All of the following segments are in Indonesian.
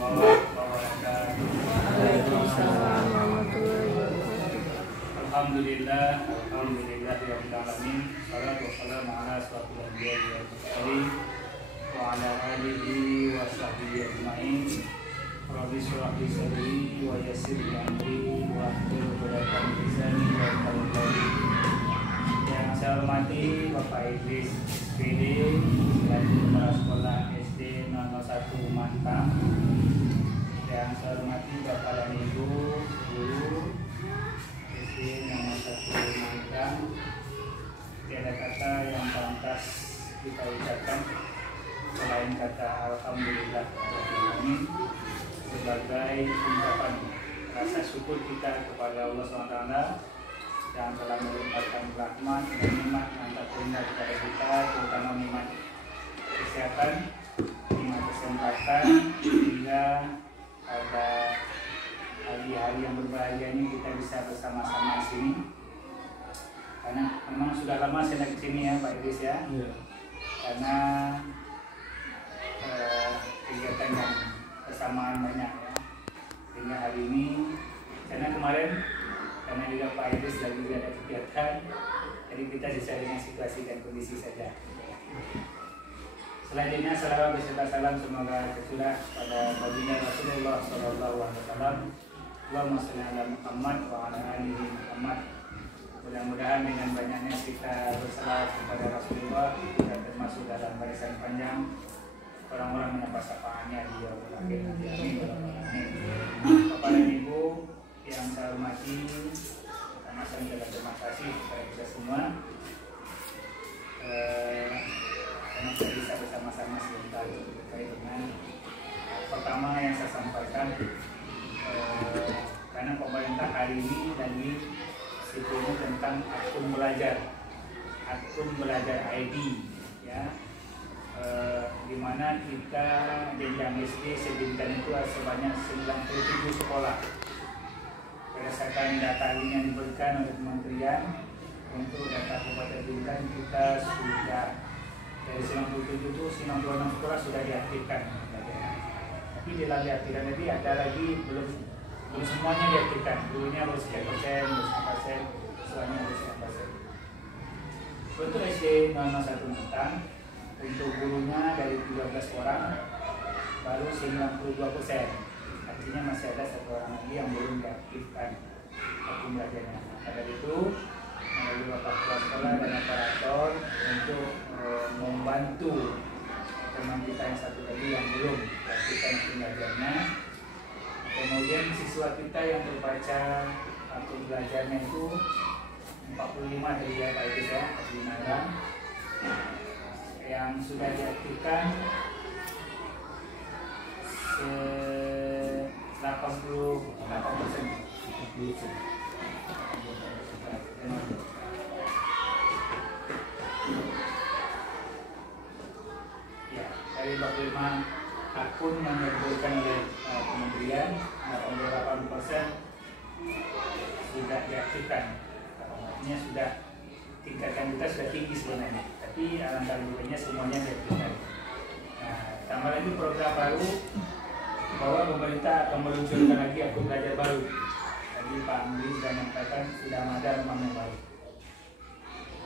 warahmatullahi wabarakatuh. Waalaikumsalam warahmatullahi wabarakatuh. Alhamdulillahirabbil alamin. Shalatu wassalamu ala asyrofil anbiya'i wal mursalin wa ala alihi wa sahbihi ajmain. Rabbi shrah li sadri wa yassir li amri wa hlul 'uqdatam min lisani yafqahu qawli. Yang saya hormati Bapak Idris SPD selaku Kepala Sekolah SD 001 Mantang. Yang saya hormati Bapak dan Ibu guru SD 001 Mantang. Tiada kata yang pantas kita ucapkan selain kata alhamdulillah sebagai ungkapan rasa syukur kita kepada Allah SWT yang telah melimpahkan rahmat dan nikmat yang tak terindah kepada kita, terutama nikmat kesehatan, nikmat kesempatan, sehingga pada hari-hari yang berbahagia ini kita bisa bersama-sama di sini. Karena memang sudah lama saya di sini ya Pak Idris ya. Karena kegiatan yang kesamaan banyak ya. Sehingga hari ini, karena kemarin karena juga Pak Idris lagi ada kegiatan, jadi kita sesuai dengan situasi dan kondisi saja. Selanjutnya salawat beserta salam semoga tercurah pada baginda Rasulullah SAW. Allahumma shalli ala Muhammad wa ala ali Muhammad. Mudah-mudahan dengan banyaknya kita bersalawat kepada Rasulullah kita termasuk dalam barisan panjang orang-orang mendapat syafaatnya di yaumil akhir nanti. Amin. Bapak dan Ibu yang saya hormati, pertama saya mengucapkan terima kasih kepada kita semua karena kita bisa bersama-sama sebentar terkait dengan pertama yang saya sampaikan, karena pemerintah hari ini lagi sebetulnya tentang akun belajar ID ya, di mana kita jenjang SD sebintan itu sebanyak 97 sekolah. Berdasarkan data ini yang diberikan oleh Kementerian, untuk data Kabupaten Bintan kita sudah dari 97 itu 96 sekolah sudah diaktifkan. Tapi di dalam diaktifkan tadi ada lagi belum semuanya diaktifkan. Dulunya baru 10%, baru 10%, semuanya baru 10%. Untuk SD 001 Mantang, untuk gurunya dari 13 orang baru 92%. Artinya masih ada 1 orang lagi yang belum diaktifkan akun belajarnya. Pada itu melalui Bapak Kepala Sekolah dan operator untuk membantu teman kita yang satu tadi yang belum diaktifkan akun belajarnya. Kemudian siswa kita yang terbaca akun belajarnya itu 45 dari ya Pak Idris ya, 45 orang yang sudah diaktifkan 88%. Ya, dari 45 akun yang diberikan oleh kementerian, 88% sudah diaktifkan. Artinya sudah tingkatan kita sudah tinggi sebenarnya, tapi alangkah lebihnya semuanya diaktifkan. Nah, tambah lagi program baru bahwa pemerintah akan meluncurkan lagi akun belajar baru. Tadi Pak Amri sudah menyampaikan sudah ada memang yang baru.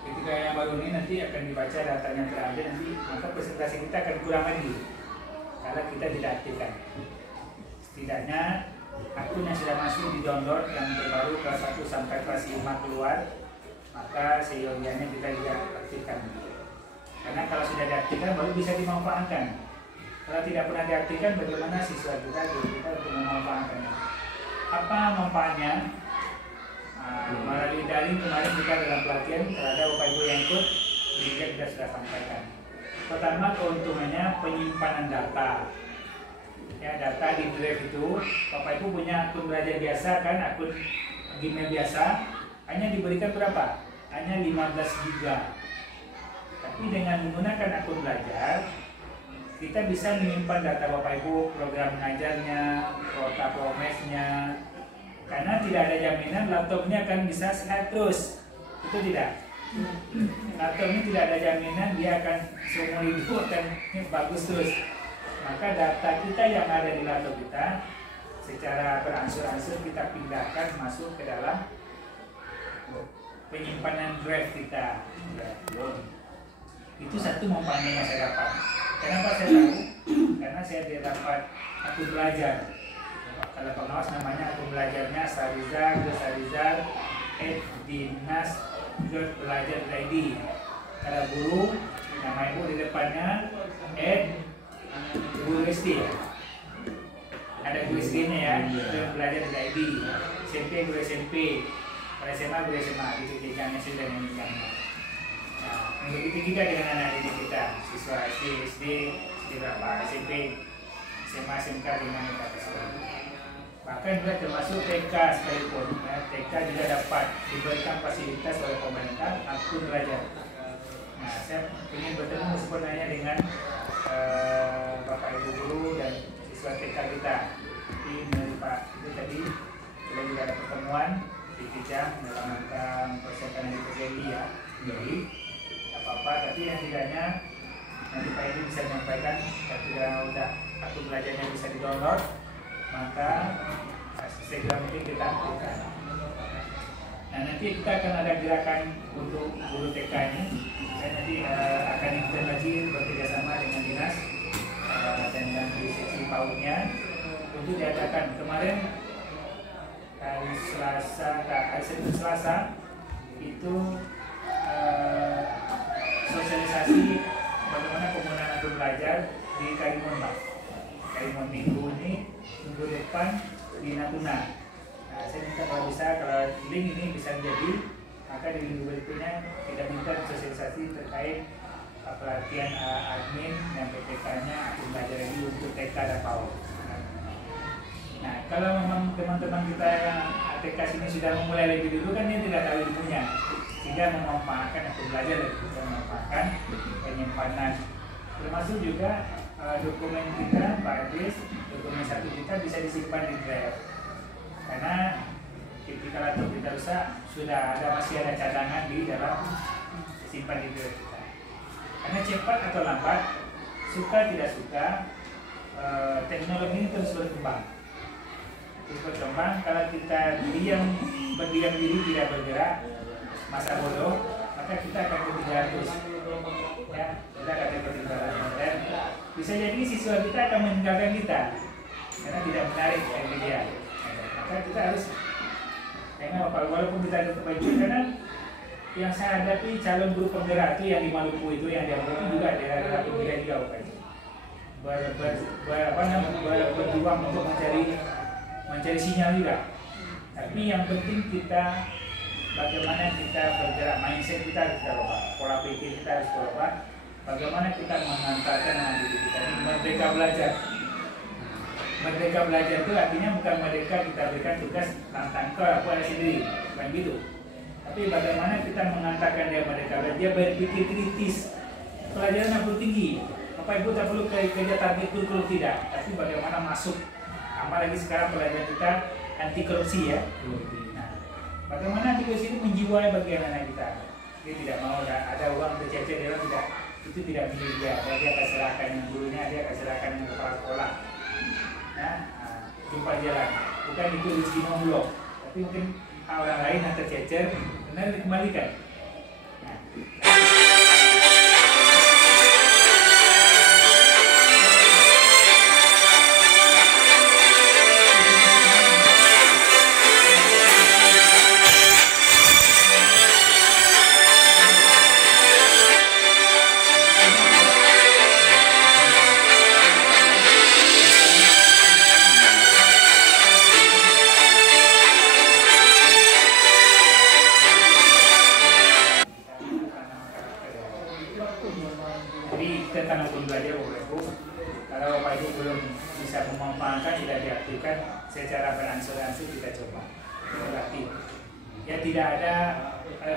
Ketika yang baru ini nanti akan dibaca datanya terada, nanti maka presentasi kita akan kurang lagi kalau kita tidak aktifkan. Setidaknya akun yang sudah masuk di download yang terbaru kelas 1 sampai kelas 5 keluar, maka seyogianya kita tidak aktifkan. Karena kalau sudah diaktifkan baru bisa dimanfaatkan. Kalau tidak pernah diaktifkan, bagaimana siswa kita untuk memanfaatkannya? Apa manfaatnya? Melalui daring kemarin kita dalam pelatihan terhadap Bapak Ibu yang ikut, kita sudah sampaikan. Pertama, keuntungannya penyimpanan data. Ya, data di drive itu, Bapak Ibu punya akun belajar biasa kan, akun Gmail biasa, hanya diberikan berapa? Hanya 15 GB. Tapi dengan menggunakan akun belajar, kita bisa menyimpan data Bapak Ibu, program mengajarnya, kuota promesnya, karena tidak ada jaminan laptopnya akan bisa sehat terus. Itu tidak. Laptop ini tidak ada jaminan dia akan seumur hidup akan bagus terus. maka data kita yang ada di laptop kita secara berangsur-angsur kita pindahkan masuk ke dalam penyimpanan drive kita. Itu satu manfaatnya yang saya dapat. Kenapa saya tahu? Karena saya dapat akun belajar. Kalau pengawas namanya akun belajarnya sarizar.dinas.belajar.id. Kalau guru nama ibu di depannya guru SD. Ada guru SD-nya ya, belajar.id. SMP guru SMP. Pada SMA guru SMA itu jenjangnya sudah jenjangnya. Nah, begitu juga dengan anak didik kita, siswa SD berapa, SMP, SMA, SMK dengan kita tersebut. Bahkan juga termasuk TK sekalipun, ya, TK juga dapat diberikan fasilitas oleh pemerintah akun belajar. Nah, saya ingin bertemu sebenarnya dengan Bapak Ibu guru dan siswa TK kita. Tapi menurut Pak itu tadi kita juga ada pertemuan di Kijang dalam rangka persiapan yang terjadi ya. Jadi apa-apa, tapi yang tidaknya nanti Pak Ibu bisa menyampaikan ketika udah akun belajarnya bisa di-download, maka segera mungkin kita lakukan. Nah, nanti kita akan ada gerakan untuk guru TK ini. Saya nanti akan intern lagi bekerjasama dengan dinas dan di seksi PAUD-nya untuk diadakan. Kemarin hari Selasa itu sosialisasi bagaimana penggunaan akun belajar di Karimun Pak. Karimun minggu ini minggu depan di Natuna. Nah, saya minta kalau link ini bisa jadi, maka di minggu berikutnya kita minta sosialisasi terkait pelatihan admin dan PPK-nya akun belajar ini untuk TK dan PAUD. Nah, kalau memang teman-teman kita yang TK sini sudah memulai lebih dulu kan dia tidak tahu ilmunya, sehingga memanfaatkan akun belajar dan memanfaatkan penyimpanan, termasuk juga dokumen kita, Pak Adris, dokumen satu kita bisa disimpan di drive. Karena ketika laptop kita rusak, masih ada cadangan di dalam simpan di drive kita. Karena cepat atau lambat, suka tidak suka, teknologi ini terus berkembang. Kalau kita berdiam diri tidak bergerak, masa bodoh, maka kita akan ketinggalan terus. Ya, kita akan ketinggalan. Dan bisa jadi siswa kita akan meninggalkan kita karena tidak menarik bagi dia. Maka kita harus walaupun kita ada kemajuan, karena yang saya hadapi calon guru penggerak itu yang di Maluku itu yang dia juga daerah pemilihan jauh kan. Berjuang untuk mencari sinyal juga. Tapi yang penting kita bagaimana kita bergerak, mindset kita harus kita ubah, pola pikir kita harus berubah. Bagaimana kita mengantarkan anak didik kita ini merdeka belajar. Merdeka belajar itu artinya bukan merdeka kita berikan tugas tantang ke aku ada sendiri, bukan gitu. Tapi bagaimana kita mengantarkan dia merdeka belajar, dia berpikir kritis. Pelajaran yang perlu tinggi. Bapak Ibu tak perlu kerja target kurikulum tidak, tapi bagaimana masuk. Apalagi sekarang pelajaran kita anti korupsi ya. Nah, bagaimana anti korupsi itu menjiwai bagi anak-anak kita. Dia tidak mau ada uang tercecer, dia tidak, itu tidak milik dia. Dia akan serahkan yang gurunya, dia akan serahkan yang kepala sekolah. Nah, jumpa jalan. Bukan itu rezeki nomblok, tapi mungkin orang lain yang tercecer, benar dikembalikan. Nah. Secara beransur-ansur kita coba berlatih. Ya tidak ada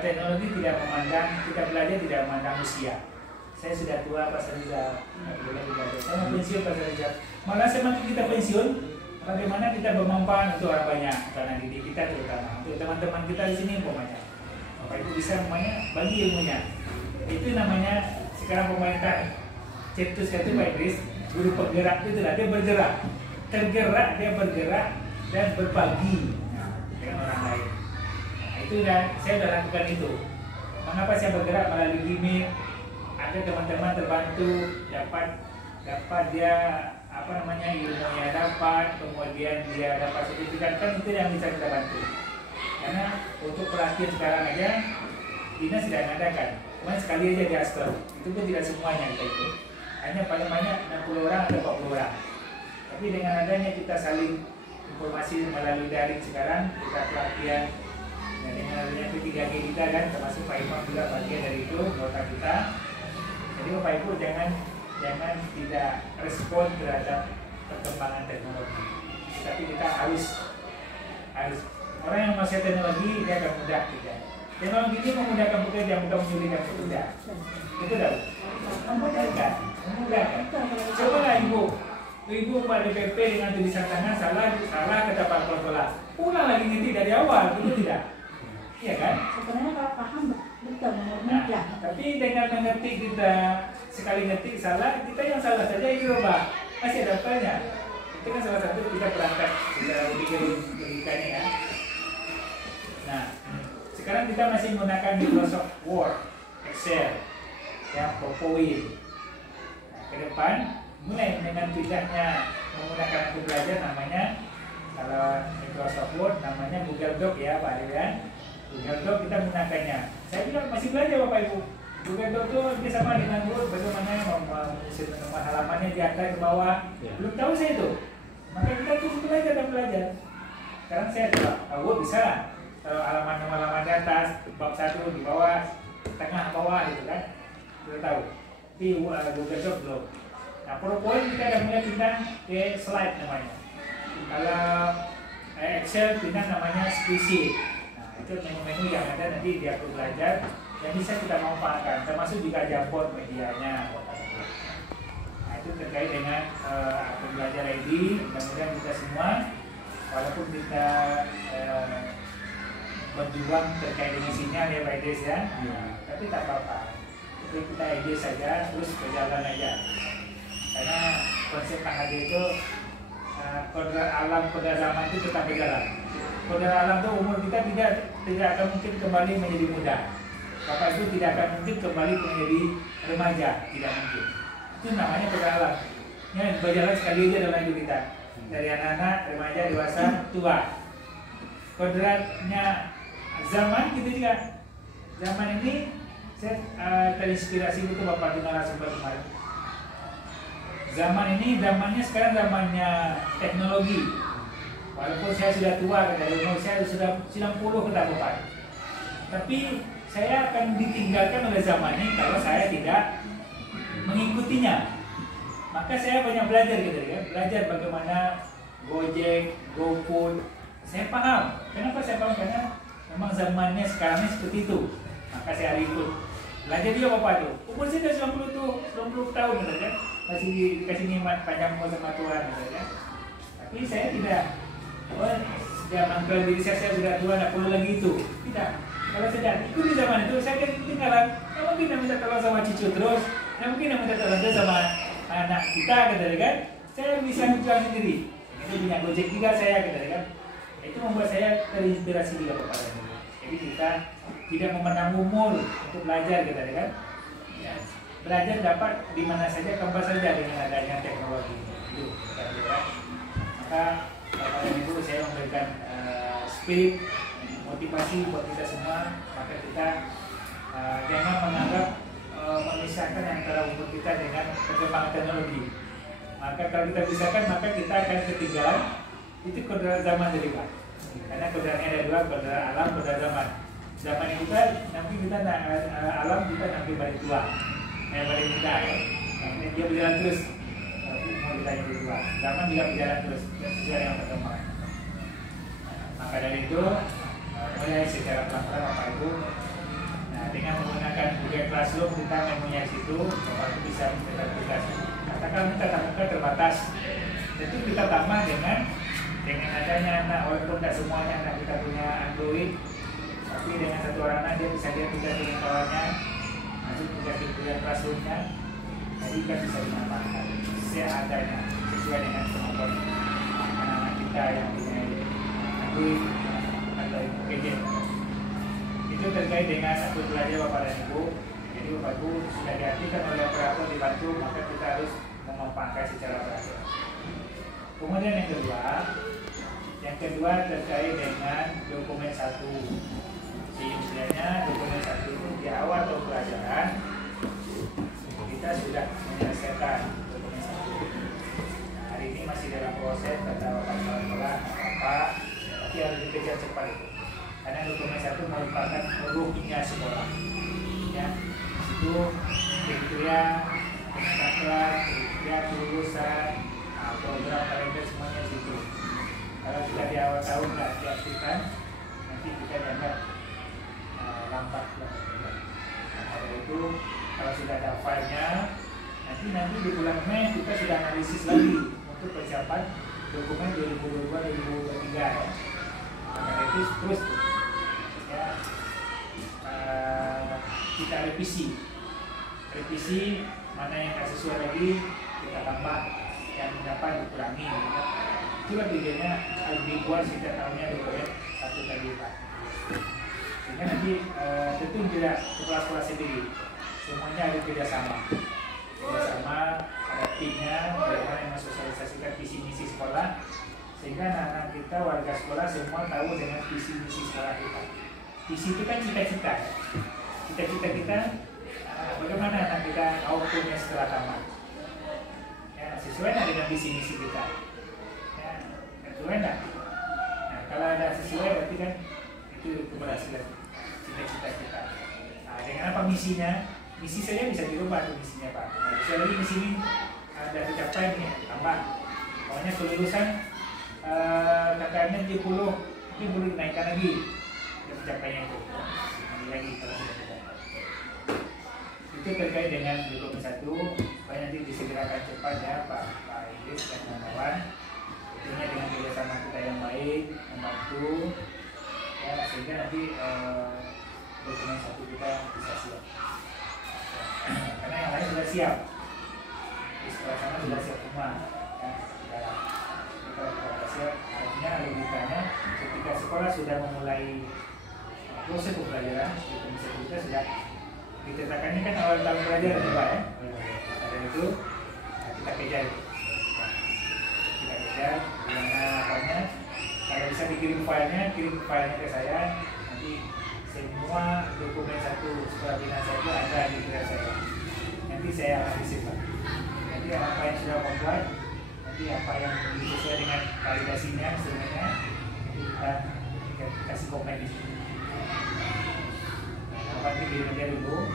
teknologi tidak memandang, kita belajar tidak memandang usia. Saya sudah tua Pak Sarizar, saya mau pensiun Pak Sarizar. Malah semakin kita pensiun, bagaimana kita bermanfaat untuk orang banyak, karena didik kita terutama untuk teman-teman kita di sini umpamanya. Bapak Ibu bisa umpamanya bagi ilmunya. Itu namanya sekarang pemerintah cetus itu Pak Idris, Guru penggerak itu lah, dia bergerak, tergerak, dia bergerak dan berbagi dengan orang lain. Nah, itu saya sudah lakukan itu. Mengapa saya bergerak melalui gimmick? Ada teman-teman terbantu, dapat dia ilmunya dapat, kemudian dia dapat sertifikat, kan itu yang bisa kita bantu. Karena untuk pelatihan sekarang aja dinas tidak mengadakan, cuma sekali aja di Asker, itu pun tidak semuanya kita ikut, hanya paling banyak 60 orang atau 40 orang. Tapi dengan adanya kita saling informasi melalui daring sekarang, kita pelatihan, dan dengan adanya P3G kita kan, termasuk Pak Imam juga bagian dari itu, anggota kita. Jadi Bapak Ibu jangan tidak respon terhadap perkembangan teknologi, tapi kita harus orang yang menguasai teknologi dia akan mudah kita. Teknologi ini memudahkan pekerja, bukan menyulitkan pekerja. Betul tak? Memudahkan. Cobalah ibu Pak DPP dengan tulisan tangan salah kata Pak Kepala. Ulang lagi ngetik dari awal, betul tidak? Iya kan? Sebenarnya kalau paham betul, mudah. Tapi dengan mengetik kita sekali ngetik salah, kita yang salah saja itu Pak. Masih ada apanya? Itu kan salah satu kita perangkat secara logikanya ya. Nah, sekarang kita masih menggunakan Microsoft Word, Excel, ya, PowerPoint. Nah, ke depan mulai dengan pindahnya menggunakan aku belajar namanya, kalau Microsoft Word namanya Google Doc ya Pak Adrian. Google Doc kita menggunakannya. Saya juga masih belajar Bapak Ibu. Google Doc itu dia sama dengan Word, bagaimana mengisi nomor halamannya di atas ke bawah. Belum tahu saya itu. Maka kita terus belajar dan belajar. Sekarang saya tahu Word bisa. Kalau halaman di atas, bab 1 di bawah, tengah bawah gitu kan, sudah tahu. Di Google Doc belum. Nah, PowerPoint kita akan mulai pindah ke slide namanya. Kalau Excel pindah namanya spreadsheet. Nah, itu menu-menu yang ada nanti di aku belajar yang bisa kita manfaatkan, termasuk juga Jamboard medianya. Nah, itu terkait dengan aku belajar ID. Mudah-mudahan kita semua, walaupun kita berjuang terkait dengan sinyal ya Pak Ides ya, tapi tak apa-apa. Itu kita ide saja, terus berjalan aja. Karena konsep KHD itu kodrat alam, kodrat zaman itu tetap berjalan. Kodrat alam itu umur kita tidak akan mungkin kembali menjadi muda. Bapak Ibu tidak akan mungkin kembali menjadi remaja, tidak mungkin. Itu namanya kodrat alam. Ya, berjalan sekali aja dalam hidup kita. Dari anak-anak, remaja, dewasa, tua. Kodratnya zaman gitu juga. Zaman ini saya terinspirasi itu Bapak di narasumber kemarin. Zaman ini zamannya sekarang zamannya teknologi. Walaupun saya sudah tua, dari umur saya sudah 90 kata Bapak. Tapi saya akan ditinggalkan oleh zaman ini kalau saya tidak mengikutinya. Maka saya banyak belajar gitu ya, belajar bagaimana Gojek, GoFood. Saya paham. Kenapa saya paham? Karena memang zamannya sekarang ini seperti itu. Maka saya ikut. Belajar juga Bapak tuh. Umur saya sudah 90 tahun gitu ya. Masih dikasih nikmat panjang umur sama Tuhan gitu ya. Tapi saya tidak. Zaman diri saya sudah tua, tidak perlu lagi itu. Tidak. Kalau saya ikuti zaman itu, saya kan ketinggalan. Tidak mungkin minta tolong sama cucu terus. Tidak mungkin minta tolong sama anak kita gitu kan. Saya bisa menjual sendiri. Itu punya Gojek juga saya gitu kan. Itu membuat saya terinspirasi juga kepada ini. Jadi kita tidak memandang umur untuk belajar gitu kan. Ya, belajar dapat di mana saja, kapan saja dengan adanya teknologi. Itu kan. Maka Bapak dan Ibu saya memberikan spirit motivasi buat kita semua. Maka kita jangan menganggap memisahkan antara umur kita dengan perkembangan teknologi. Maka kalau kita pisahkan, maka kita akan ketinggalan. Itu kodrat zaman dari Pak. Karena kodratnya ada dua, kodrat alam, kodrat zaman. Zaman kita nanti kita alam kita nanti balik tua, balik muda ya. Nah, dia berjalan terus. Mau kita yang tua. Zaman juga berjalan terus. Sesuai yang berkembang. Maka dari itu mulai secara pelan-pelan Bapak Ibu. Nah, dengan menggunakan Google Classroom kita mempunyai situ, Bapak Ibu bisa beraplikasi. Katakan tatap muka terbatas. Tentu kita tambah dengan adanya anak, walaupun tidak semuanya anak kita punya Android, tapi dengan satu orang anak dia bisa lihat tugas dengan kawannya, masuk tugas Google Classroom-nya, jadi kan bisa dimanfaatkan. seadanya sesuai dengan kemampuan anak-anak kita yang punya Android atau gadget. Itu terkait dengan satu belajar Bapak dan Ibu. Jadi Bapak Ibu sudah diartikan oleh operator dibantu, maka kita harus memanfaatkan secara berhasil. Kemudian yang kedua terkait dengan dokumen 1. Istilahnya dokumen 1 itu di awal tahun pelajaran kita sudah menyelesaikan dokumen 1. Nah, hari ini masih dalam proses kata Bapak Kepala Sekolah apa, tapi harus dikejar cepat itu. Karena dokumen 1 merupakan ruhnya sekolah. Ya, itu kriteria penata kelas, kriteria kelulusan, program kalender semuanya di situ. Kalau sudah di awal tahun nggak diaktifkan, nanti kita dianggap lambat. Nah, itu kalau sudah ada filenya, nanti di bulan Mei kita sudah analisis lagi untuk persiapan dokumen 2022-2023 ya. Maka itu terus ya, kita revisi mana yang nggak sesuai lagi kita tambah, yang dapat dikurangi. Ya. Itulah tujuannya dibuat setiap tahunnya dokumen 1 kali lipat. Sehingga nanti tentu tidak sekolah-sekolah sendiri, semuanya ada kerjasama, ada timnya, bagaimana yang mensosialisasikan visi misi sekolah, sehingga anak-anak kita warga sekolah semua tahu dengan visi misi sekolah kita. Visi itu kan cita-cita kita, bagaimana anak kita outputnya setelah tamat, ya, sesuai dengan visi misi kita, ya, sesuai nggak? Nah, kalau ada sesuai berarti kan itu keberhasilan cita-cita kita. Nah, dengan apa misinya? Misi saja bisa dirubah tuh misinya Pak. Nah, bisa lagi misi ini ada tercapai nih, tambah. Pokoknya kelulusan KKM-nya 70, ini boleh dinaikkan lagi tercapainya itu. Nanti lagi kalau sudah tidak. Itu terkait dengan dokumen 1, supaya nanti disegerakan cepat ya Pak Idris dan kawan-kawan. Tentunya dengan kerjasama kita yang baik, membantu. Ya, sehingga nanti dokumen 1 kita bisa siap. Karena yang lain sudah siap, di sekolah sana sudah siap semua. Ya, kalau kita siap, artinya logikanya ketika sekolah sudah memulai proses pembelajaran, dokumen 1 kita sudah ditetapkannya kan awal tahun pelajaran juga ya. Dan itu kita kejar, gimana apanya. Kalau bisa kirim filenya ke saya. Nanti semua dokumen 1 sekolah binasa itu ada di kelas saya. Nanti saya analisis Pak. Nanti apa yang sudah membuat, nanti apa yang sesuai dengan validasinya sebenarnya, nanti kita kasih komen di sini. Nah, nanti di media dulu,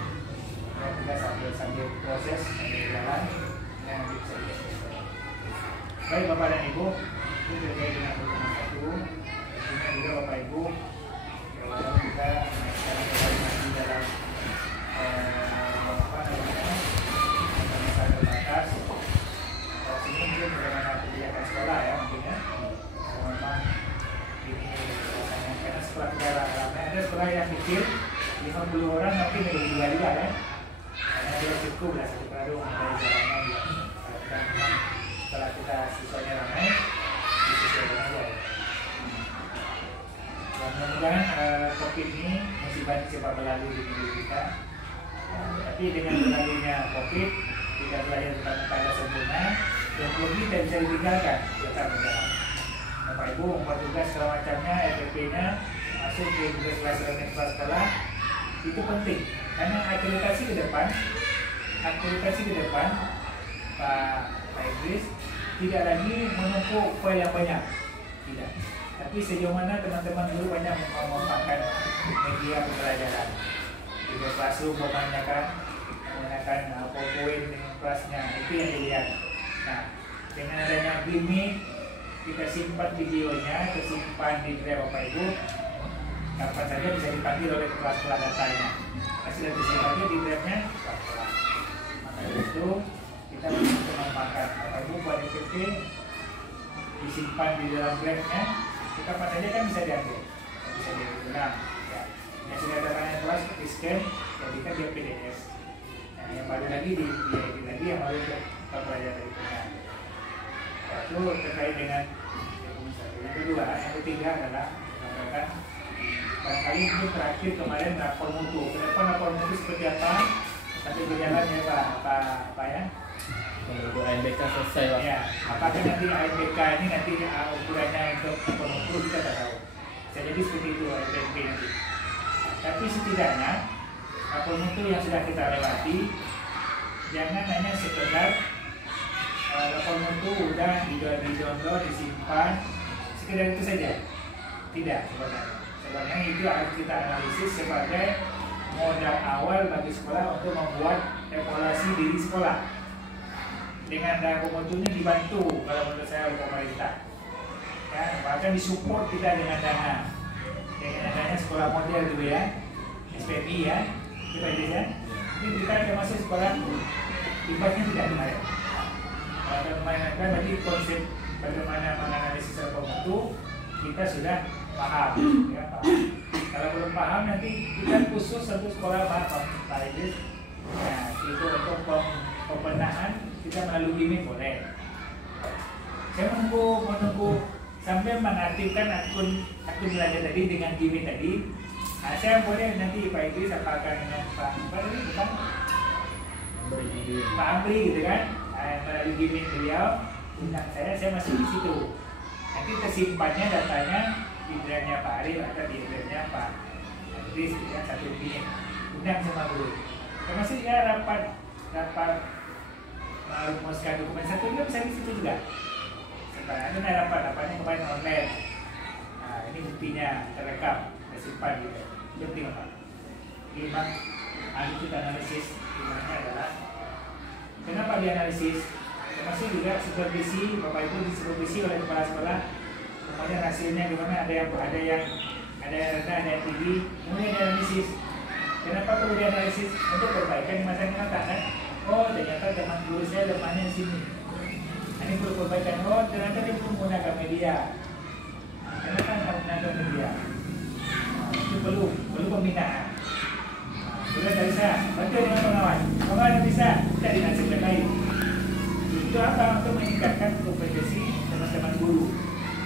kita sambil proses sambil jalan, dan nanti bisa diselesaikan. Baik Bapak dan Ibu, itu terkait dengan dokumen 1. Tentunya juga Bapak Ibu, kalau kita sekarang kembali lagi dalam masa terbatas, sini mungkin bagaimana kebijakan sekolah ya mungkin ya. Memang ini karena sekolah kita ramai, ada sekolah yang kecil 50 orang mungkin lebih juga ya. Karena dia cukup lah satu karung dari jalannya dia. Kalau kita memang setelah kita siswanya ramai, disesuaikan aja ya. Mudah-mudahan COVID ini musibah cepat berlalu di negeri kita. Tapi dengan berlalunya COVID, kita belajar tentang keadaan sempurna, dan COVID tidak bisa ditinggalkan, tetap berjalan. Bapak Ibu membuat tugas segala macamnya, RPP-nya masuk ke kelas sekolah itu penting, karena akreditasi ke depan Pak Idris tidak lagi menumpuk file yang banyak, tidak. Tapi sejauh mana teman-teman dulu banyak memanfaatkan media pembelajaran di classroom, menggunakan PowerPoint dengan kelasnya, itu yang dilihat. Nah, dengan adanya Gimik, kita simpan videonya, tersimpan di drive Bapak Ibu, kapan saja bisa dipanggil oleh kelas-kelas datanya. Hasil disimpannya di drive-nya, maka itu kita bisa memanfaatkan. Bapak Ibu buat DPT disimpan di dalam drive-nya, kapan saja kan bisa diambil, bisa diulang. Ya. Yang sudah ada banyak kelas di scan, jadikan dia PDF. Nah, yang baru lagi di edit lagi, yang baru untuk pelajaran berikutnya. Itu terkait dengan yang kedua. Yang ketiga adalah mengatakan barangkali itu terakhir kemarin rapor mutu. Ke depan rapor mutu seperti apa? Sampai berjalan ya Pak ya. Kalau AMBK selesai Pak. Ya, apakah nanti AMBK ini nanti ukurannya untuk rapor mutu kita tidak tahu. Bisa jadi seperti itu AMBK nanti. Tapi setidaknya rapor mutu yang sudah kita lewati, jangan hanya sekedar rapor mutu udah di-download, disimpan, sekedar itu saja. Tidak sebenarnya. Sebenarnya itu harus kita analisis sebagai modal awal bagi sekolah untuk membuat evaluasi diri sekolah. Dengan rapor mutu ini dibantu kalau menurut saya oleh pemerintah. Ya, bahkan disupport kita dengan dana. Dengan adanya sekolah model dulu ya, SPMI ya, kita ya. Ini kita ada masuk sekolah, ibaratnya tidak kemarin. Kalau kemarin kan berarti konsep bagaimana menganalisis rapor mutu kita sudah paham, ya paham. Kalau belum paham nanti kita khusus satu sekolah Pak Idris. Nah, itu untuk pembenahan kita melalui gimmick boleh. Saya menunggu sampai mengaktifkan akun belajar tadi dengan gimmick tadi. Nah, saya boleh nanti Pak Idris apakah dengan Pak Amri gitu kan, melalui gimmick beliau undang saya masih di situ. Nanti tersimpannya datanya di drive-nya Pak Arif atau di drive-nya Pak Idris gitu kan, satu gimmick undang sama guru. Termasuk ya rapat merumuskan dokumen satu juga bisa di situ juga. Sekarang ini rapatnya kemarin online. Nah, ini buktinya terekam, tersimpan gitu. Penting apa? Memang ahli kita analisis dimana adalah kenapa dianalisis? Termasuk juga supervisi, Bapak Ibu disupervisi oleh kepala sekolah. Kemudian hasilnya gimana? Ada yang rendah, ada yang tinggi. Kemudian dianalisis. Kenapa perlu dianalisis? Untuk perbaikan di masa yang akan datang kan? Oh, ternyata teman guru saya lemahnya di sini. Ini perlu perbaikan. Oh, ternyata dia perlu menggunakan media. Kenapa nggak menggunakan media? Itu perlu pembinaan. Sudah tidak bisa, bantu dengan pengawas. Kalau nggak bisa, kita dinasib yang lain. Itu apa? Untuk meningkatkan kompetensi teman-teman guru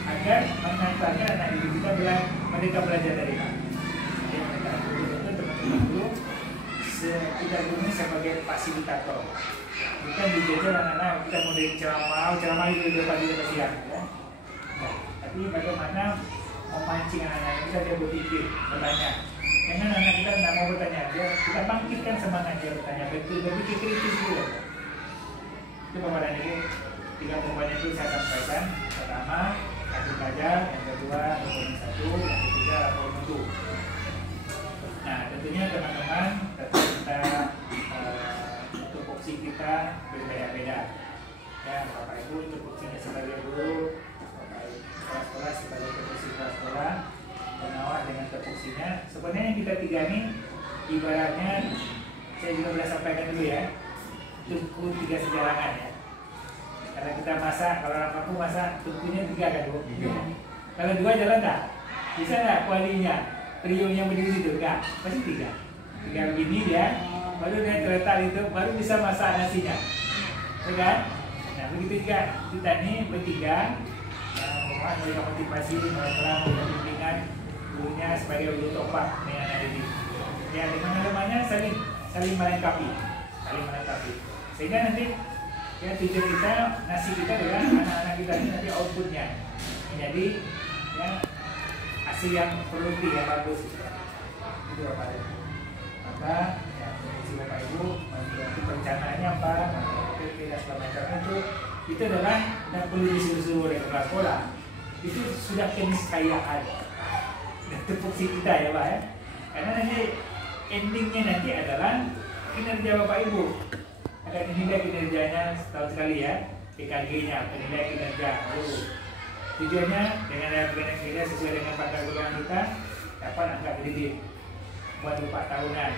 agar mengantarkan anak didik kita mereka belajar dari mana. Jadi mereka teman-teman guru kita guru sebagai fasilitator. Kita dijajar anak-anak, kita mau dari ceramah itu di depan kita siang. Ya. Nah, tapi bagaimana memancing anak-anak kita dia berpikir, bertanya. Jangan anak kita tidak mau bertanya, kita bangkitkan semangat dia bertanya, berpikir kritis dulu. Itu Bapak dan Ibu, 3 poin itu saya sampaikan. Pertama, kartu belajar, yang kedua, dokumen 1, yang ketiga, rapor mutu. Nah, tentunya teman-teman, kita tupoksi kita berbeda-beda. Ya, Bapak Ibu tupoksinya sebagai guru, Bapak Ibu kepala sekolah sebagai tupoksi kepala sekolah, penawar dengan tupoksinya. Sebenarnya yang kita 3 ini ibaratnya saya juga sudah sampaikan dulu ya, tungku 3 sejalangan ya. Kalau kita masak, kalau orang kampung masak, tungkunya 3 kan Bu? Kalau 2 jalan tak? Bisa nggak kualinya? Trio yang berdiri situ? Enggak, pasti 3 begini dia, baru dia terletak itu, baru bisa masak nasinya, kan? Nah begitu juga kita ini bertiga, memberikan motivasi, memberikan bimbingan gurunya sebagai ujung topak dengan anak didik. Ya dengan namanya saling melengkapi, sehingga nanti ya tujuan kita, nasi kita dengan anak-anak kita ini nanti outputnya menjadi ya hasil yang produktif yang bagus. Itu Bapak Ibu. Maka ya fungsi Bapak Ibu nanti perencanaannya apa, dan segala macam itu adalah tidak perlu disuruh-suruh oleh kepala sekolah. Itu sudah keniscayaan dan tupoksi kita ya Pak ya. Karena nanti endingnya nanti adalah kinerja Bapak Ibu. Akan dinilai kinerjanya setahun sekali ya, PKG-nya, penilaian kinerja. Tujuannya dengan kinerja sesuai dengan pakar golongan kita dapat angka kredit buat 4 tahunan.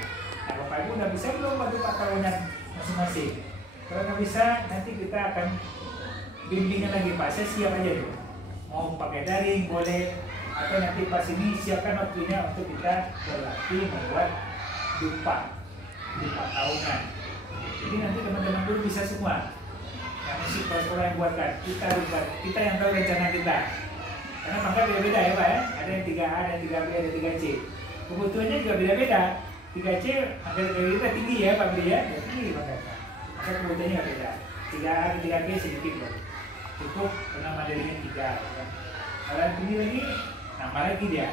Nah Bapak Ibu udah bisa belum buat 4 tahunan masing-masing? Kalau nggak bisa, nanti kita akan bimbingan lagi Pak. Saya siap aja tuh. Mau pakai daring boleh, atau nanti pas ini siapkan waktunya untuk kita berlatih membuat dupa tahunan. Jadi nanti teman-teman guru bisa semua. Karena si sekolah yang buatkan, kita yang tahu rencana kita. Karena pangkat beda-beda ya Pak ya. Ada yang 3A, ada yang 3B, ada 3C. Kebutuhannya juga beda-beda. 3C angka dari kita tinggi ya Pak Bri ya, tinggi pangkatnya. Maka kebutuhannya nggak beda. 3A dan 3B sedikit loh. Cukup karena materinya 3. Ya. Kalau yang tinggi lagi, nambah lagi dia.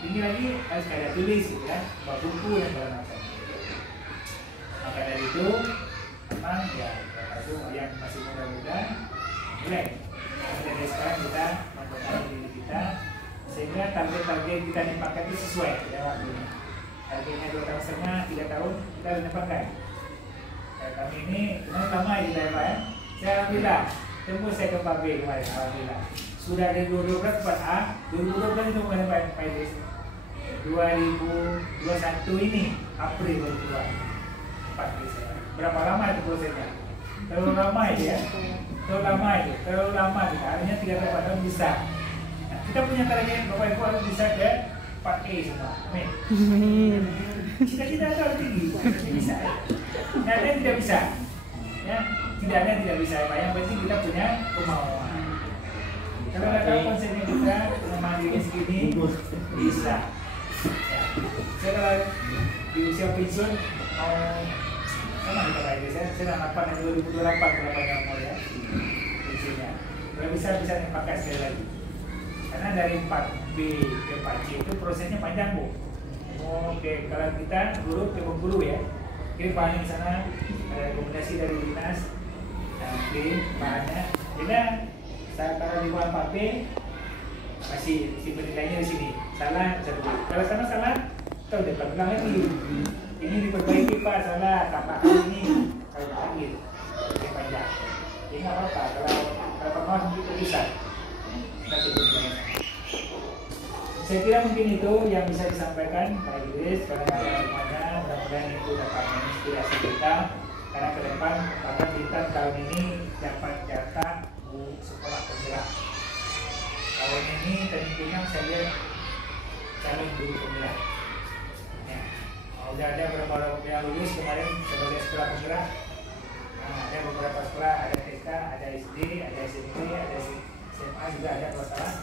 Tinggi lagi harus kayak tulis gitu ya, buat buku dan segala macam. Maka dari itu, memang ya itu yang masih muda-muda mulai. Dari sekarang kita memperbaiki diri kita sehingga target-target kita di paket itu sesuai ya waktunya. Targetnya 2,5 tahun, 3 tahun kita harus dapatkan. Kayak kami ini kemarin lama ya kita ya Pak ya. Saya alhamdulillah tembus saya ke Pak B kemarin alhamdulillah. Sudah dari 2012 ke A, 2012 itu kemarin Pak Idris. 2021 ini April baru keluar. Pak Idris saya. Berapa lama itu prosesnya? Terlalu lama ya. Terlalu lama kita. Artinya 3 tahun bisa. Nah, kita punya target Bapak Ibu harus bisa ke 4A semua. Amin. Cita-cita itu harus tinggi. Bisa. Nah, ada yang tidak bisa. Ya, tidak ada yang tidak bisa. Pak. Yang penting kita punya kemauan. Kalau ada konsepnya kita memang diri segini bisa. Ya. Saya kalau di usia pensiun mau sama kita kayak gitu, saya nampak yang 2028 berapa mau ya pensiunnya. Kalau bisa dipakai sekali lagi. Karena dari 4B ke 4C itu prosesnya panjang Bu. Oke, kalau kita guru ke guru ya, kirim bahannya di sana, ada rekomendasi dari dinas, kirim bahannya. Tidak, saya kalau di bawah 4B masih simpan nilainya di sini. Salah, kalau sana salah, tahu depan bilang lagi. Ini diperbaiki Pak, salah, tambahkan ini. Kalau panggil, ini panjang. Ini nggak apa-apa, kalau pengawas itu bisa. Saya kira mungkin itu yang bisa disampaikan Pak Idris pada semuanya. Mudah-mudahan itu dapat menginspirasi kita karena ke depan Bapak Bintan tahun ini dapat jatah sekolah penggerak. Tahun ini tentunya saya calon guru penggerak. Ya. Udah ada beberapa yang lulus kemarin sebagai sekolah penggerak. Nah, ada beberapa sekolah, ada TK, ada SD, ada SMP, ada SMA juga ada kalau salah.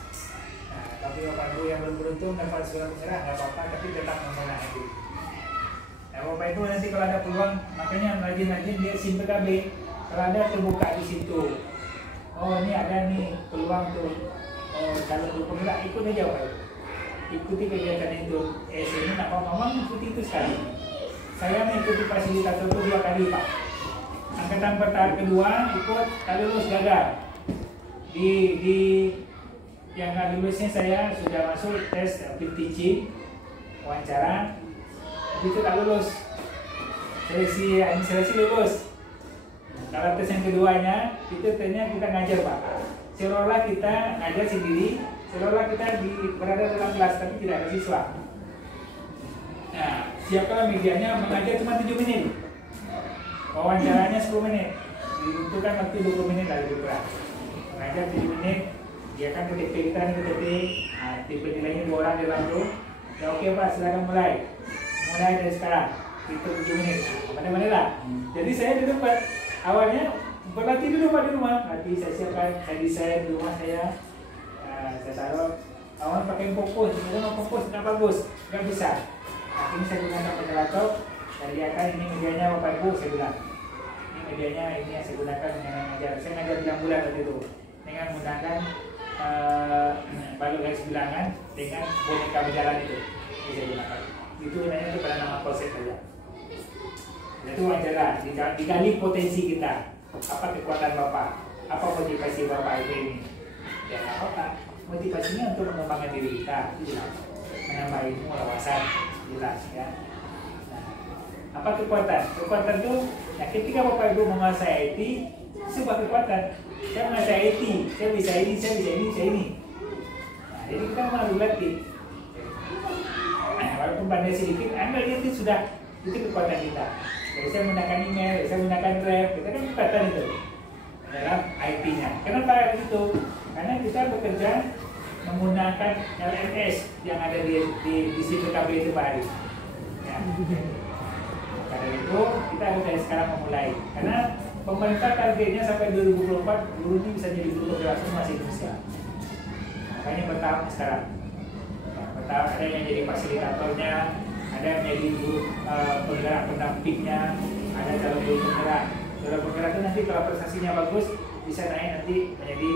Nah, tapi Bapak Ibu yang belum beruntung dapat sekolah penggerak nggak apa-apa, tapi tetap memenang itu. Nah, Bapak Ibu nanti kalau ada peluang, makanya rajin-rajin dia SIM PKB. Kalau ada terbuka di situ. Oh ini ada nih peluang tuh. Oh calon guru penggerak ikut aja Bapak Ibu. Ikuti kegiatan itu. Ini nak mau ikuti itu sekali. Saya mengikuti fasilitator itu 2 kali Pak. Angkatan pertama kedua ikut, kalau lulus gagal. Di yang nggak lulusnya saya sudah masuk tes teaching, wawancara, itu tak lulus. Seleksi lulus. Kalau tes yang keduanya, itu tesnya kita ngajar Pak. Seolah kita ngajar sendiri, seolah kita berada dalam kelas tapi tidak ada siswa. Nah, siapa medianya mengajar cuma 7 menit. Wawancaranya 10 menit. Dibutuhkan waktu 20 menit lebih kurang. Mengajar 7 menit, dia kan ketik kita nih ketik. Nah, tipe nilainya 2 orang di dalam itu. Ya oke Pak, silakan mulai. Mulai dari sekarang. Itu 7 menit. Mana-mana lah. Jadi saya di tempat awalnya berlatih dulu Pak di rumah. Nanti saya siapkan, saya desain di rumah saya. Saya taruh awal pakai fokus, kemudian fokus nggak bagus, nggak bisa. Akhirnya saya gunakan pakai laptop. Saya lihatkan ini medianya Bapak Ibu, saya bilang. Ini medianya ini yang saya gunakan dengan mengajar. Saya ngajar bilang bulan waktu itu dengan menggunakan balok garis bilangan dengan boneka berjalan itu. Ini saya gunakan. Itu namanya itu pada nama konsep saja. Itu wajarlah digali potensi kita. Apa kekuatan Bapak? Apa motivasi Bapak ini? Ya nggak apa-apa. Motivasinya untuk mengembangkan diri kita, jelas. Menambah ilmu wawasan, jelas ya. Nah, apa kekuatan? Kekuatan itu, ya ketika Bapak Ibu menguasai IT, sebuah kekuatan. Saya menguasai IT, saya bisa ini, saya bisa ini, saya ini. Nah, jadi kita mau berlatih. Nah, walaupun pandai sedikit, Anda lihat itu sudah itu kekuatan kita. Jadi saya menggunakan email, saya menggunakan drive, kita kan kekuatan itu dalam IT-nya. Kenapa itu? Karena kita bekerja menggunakan LMS yang ada di CPKB itu Pak Ari. Ya. Karena itu kita harus dari sekarang memulai. Karena pemerintah targetnya sampai 2024 guru ini bisa jadi guru penggerak semua Indonesia. Makanya bertahap sekarang. Bertahap, ada yang jadi fasilitatornya, ada yang jadi guru penggerak pendampingnya, ada calon guru penggerak. Calon penggerak itu nanti kalau prestasinya bagus bisa naik nanti menjadi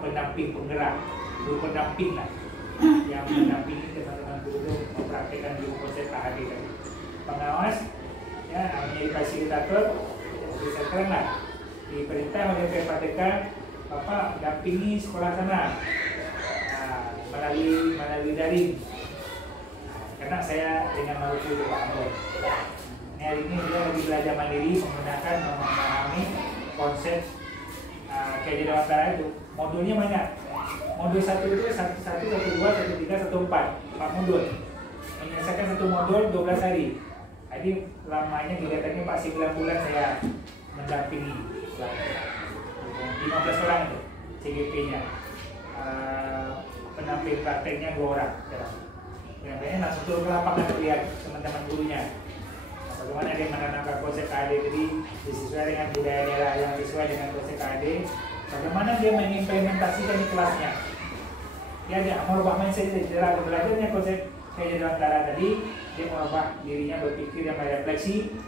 pendamping penggerak, guru pendamping lah, yang mendampingi teman-teman guru itu mempraktikkan ilmu konsep KHD tadi. Pengawas, ya, menjadi fasilitator, bisa keren lah. Diperintah oleh PPATK, Bapak dampingi sekolah sana melalui daring. Karena saya dengan Maluku itu Pak Amor. Hari ini dia lagi belajar mandiri menggunakan memahami konsep kayak di Dewantara itu. Modulnya banyak. Modul 1 itu 1, 1, 2, 1, 3, 1, 4. 4 modul. Menyelesaikan satu modul 12 hari. Jadi lamanya kegiatannya Pak 9 bulan saya mendampingi 15 orang itu CGP-nya. Penampil prakteknya 2 orang. Yang lainnya langsung turun ke lapangan lihat teman-teman gurunya. Bagaimana dia menanamkan konsep KHD jadi sesuai dengan budaya daerah yang sesuai dengan konsep KHD. Bagaimana dia mengimplementasikan di kelasnya. Dia merubah mindset dalam belajarnya konsep kayak Dewantara tadi. Dia merubah dirinya berpikir yang berefleksi.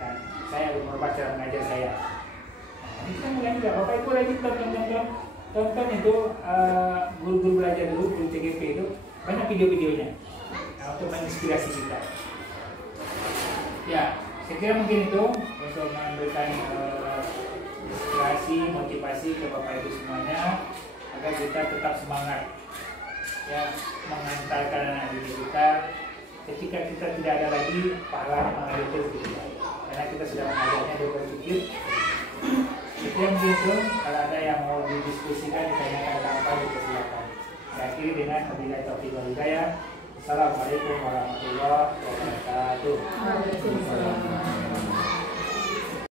Dan saya merubah cara mengajar saya. Ini kita mulai juga. Bapak Ibu lagi tonton itu guru-guru belajar dulu, guru CGP itu banyak video-videonya untuk menginspirasi kita. Ya, saya kira mungkin itu untuk memberikan inspirasi, motivasi ke Bapak Ibu semuanya agar kita tetap semangat, ya, mengantarkan anak didik kita ketika kita tidak ada lagi pahala mengalir kita, karena kita sudah mengajarnya dia berpikir. Sekian begitu, kalau ada yang mau didiskusikan, ditanyakan apa, dipersilakan. Saya akhiri dengan wabillahi taufiq wal hidayah. Assalamualaikum warahmatullahi wabarakatuh. Waalaikumsalam.